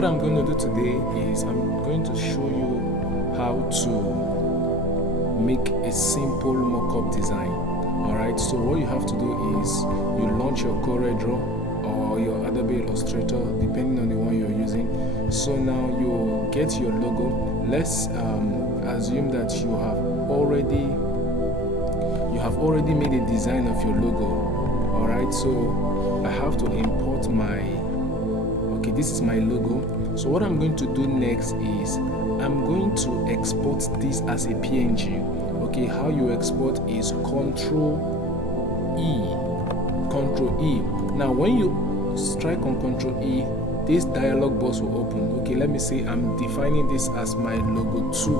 what I'm going to do today is I'm going to show you how to make a simple mock-up design. Alright, so what you have to do is you launch your CorelDRAW or your Adobe Illustrator, depending on the one you're using. So now you get your logo. Let's assume that you have already made a design of your logo. Alright, so I have to import this is my logo. So what I'm going to do next is I'm going to export this as a PNG. Okay, how you export is Control E. Now when you strike on Control E, this dialog box will open. Okay, let me say I'm defining this as my logo 2.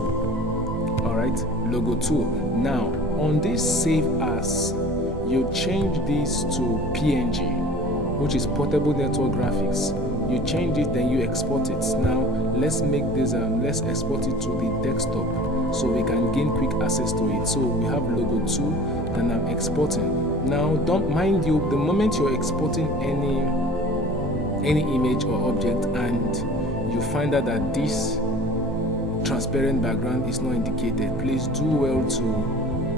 Alright, logo 2. Now on this save as, you change this to PNG, which is portable network graphics. You change it, then you export it. Now let's make this let's export it to the desktop so we can gain quick access to it. So we have logo 2, and I'm exporting. Now don't mind you, the moment you're exporting any image or object and you find out that this transparent background is not indicated, please do well to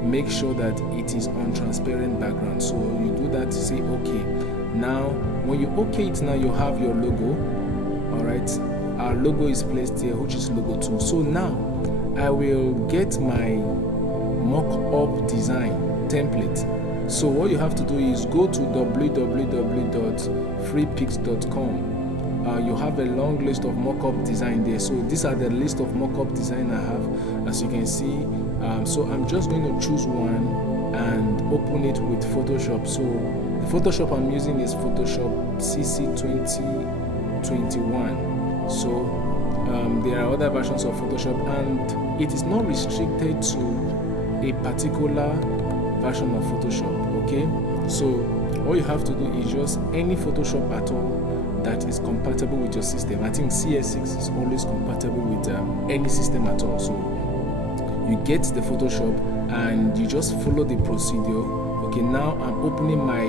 make sure that it is on transparent background. So you do that, say okay. Now when you okay it, now you have your logo. Alright, our logo is placed here, which is logo 2. So now I will get my mock-up design template. So what you have to do is go to www.freepix.com. You have a long list of mock-up design there. So these are the list of mock-up design I have, as you can see. So I'm just going to choose one and open it with Photoshop. So the Photoshop I'm using is Photoshop CC 2021. So there are other versions of Photoshop, and it is not restricted to a particular version of Photoshop. Okay, so all you have to do is just any Photoshop at all that is compatible with your system. I think CS6 is always compatible with any system at all. So you get the Photoshop and you just follow the procedure. Okay, now I'm opening my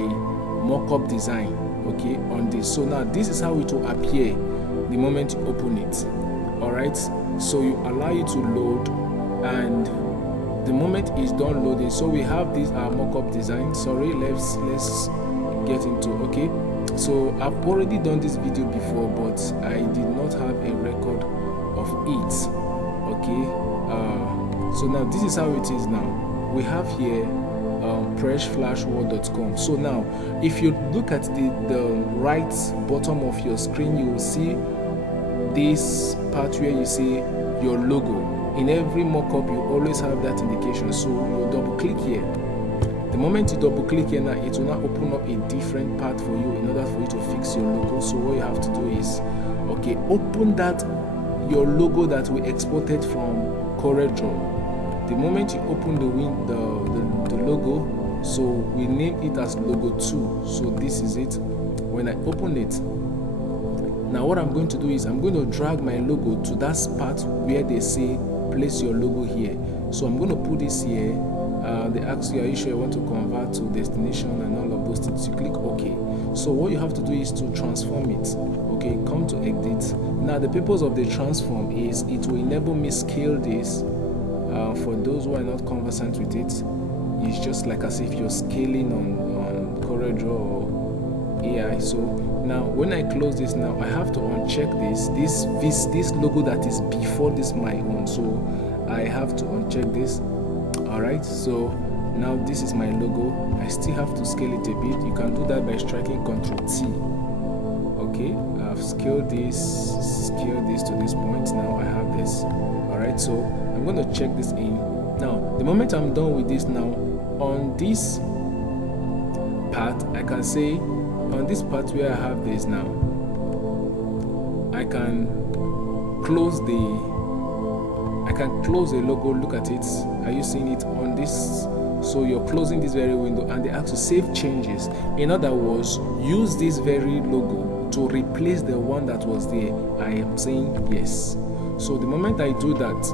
mock-up design, okay, on this. So now this is how it will appear the moment you open it. Alright, so you allow it to load, and the moment it's done loading, so we have this mock-up design. Sorry, let's get into. Okay, so I've already done this video before, but I did not have a record of it. Okay, so now this is how it is. Now we have here pressflashword.com. So now if you look at the right bottom of your screen, you will see this part where you see your logo. In every mock-up you always have that indication. So you double click here. The moment you double click here, now it will now open up a different part for you in order for you to fix your logo. So what you have to do is, okay, open that your logo that we exported from CorelDRAW. The moment you open the logo, so we name it as logo 2. So this is it. When I open it, now what I'm going to do is I'm going to drag my logo to that spot where they say place your logo here. So I'm going to put this here. They ask you, are you sure you want to convert to destination and all of those things? You click OK. So what you have to do is to transform it. Okay, come to edit. Now the purpose of the transform is it will enable me scale this. For those who are not conversant with it, it's just like as if you're scaling on CorelDRAW or AI. So now when I close this, now I have to uncheck this logo that is before this my own. So I have to uncheck this. Alright, so now this is my logo. I still have to scale it a bit. You can do that by striking Ctrl T. Okay, I've scaled this to this point. Now I have this. Alright, so I'm going to check this in. Now the moment I'm done with this, now on this part I can say, on this part where I have this, now I can close the logo. Look at it. Are you seeing it on this? So you're closing this very window, and they ask to save changes. In other words, use this very logo to replace the one that was there. I am saying yes. So the moment I do that,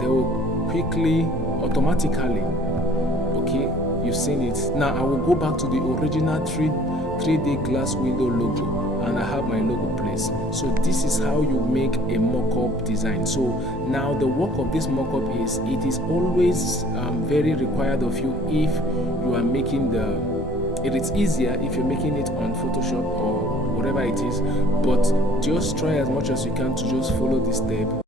they will quickly, automatically, okay, you've seen it. Now I will go back to the original 3D glass window logo. and I have my logo placed. So this is how you make a mock-up design. So now the work of this mock-up is, it is always very required of you if you are making it is easier if you're making it on Photoshop or whatever it is, but just try as much as you can to just follow this step